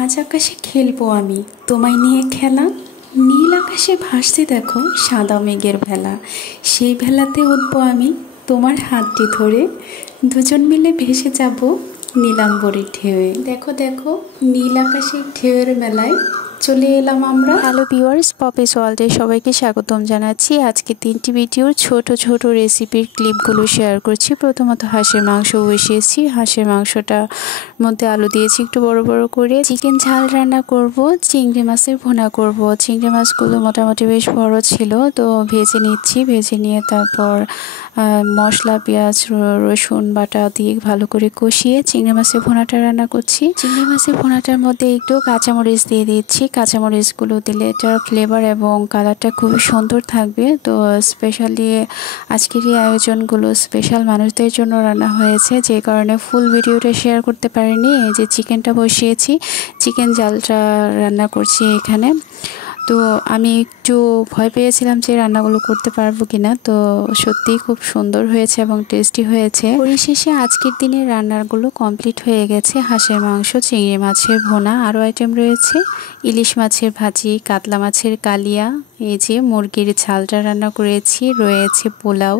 আজ আকাশে খেলবো আমি তোমায় নিয়ে খেলা। নীল আকাশে ভাসতে দেখো সাদা মেঘের ভেলা। সেই ভেলাতে উঠবো আমি তোমার হাতটি ধরে। দুজন মিলে ভেসে যাব নীলাম্বরীর ঢেউয়ে। দেখো দেখো নীল আকাশের ঢেউয়ের মেলায় চলে এলাম আমরা। হ্যালো ভিউয়ার্স, পপিস ওয়ার্ল্ডে সবাইকে স্বাগতম জানাচ্ছি। আজকে 3টি ভিডিওর ছোট ছোট রেসিপির ক্লিপগুলো শেয়ার করছি। প্রথমত হাঁসের মাংস বসিয়েছি। হাঁসের মাংসটার মধ্যে আলু দিয়েছি একটু বড় বড় করে। চিকেন ঝাল রান্না করব, চিংড়ি মাছের ভুনা করব। চিংড়ি মাছগুলো মোটামুটি বেশ বড় ছিল, তো ভেজে নিচ্ছি। ভেজে নিয়ে তারপর মশলা, পেঁয়াজ, রসুন বাটা দিয়ে ভালো করে কষিয়ে চিংড়ি মাছের ভুনাটা রান্না করছি। চিংড়ি মাছের ভুনাটার মধ্যে একটু কাঁচামরিচ দিয়ে দিচ্ছি। কাঁচামরিচগুলো দিলে এটার ফ্লেভার এবং কালারটা খুবই সুন্দর থাকবে। তো স্পেশালি আজকের এই আয়োজনগুলো স্পেশাল মানুষদের জন্য রান্না হয়েছে, যে কারণে ফুল ভিডিওটা শেয়ার করতে পারিনি। এই যে চিকেনটা বসিয়েছি, চিকেন জালটা রান্না করছি এখানে। তো আমি একটু ভয় পেয়েছিলাম যে রান্নাগুলো করতে পারবো কিনা, তো সত্যিই খুব সুন্দর হয়েছে এবং টেস্টি হয়েছে। পরিশেষে আজকের দিনের রান্নাগুলো কমপ্লিট হয়ে গেছে। হাঁসের মাংস, চিংড়ি মাছের ভুনা, আরও আইটেম রয়েছে ইলিশ মাছের ভাজি, কাতলা মাছের কালিয়া, এই যে মুরগির ঝালটা রান্না করেছি, রয়েছে পোলাও।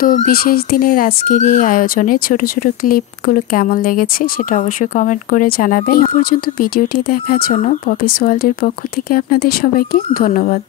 তো বিশেষ দিনের আজকের এই আয়োজনে ছোট ছোট ক্লিপগুলো কেমন লেগেছে সেটা অবশ্যই কমেন্ট করে জানাবেন। এই পর্যন্ত ভিডিওটি দেখার জন্য পপিস ওয়ার্ল্ডের পক্ষ থেকে আপনাদের সবাইকে ধন্যবাদ।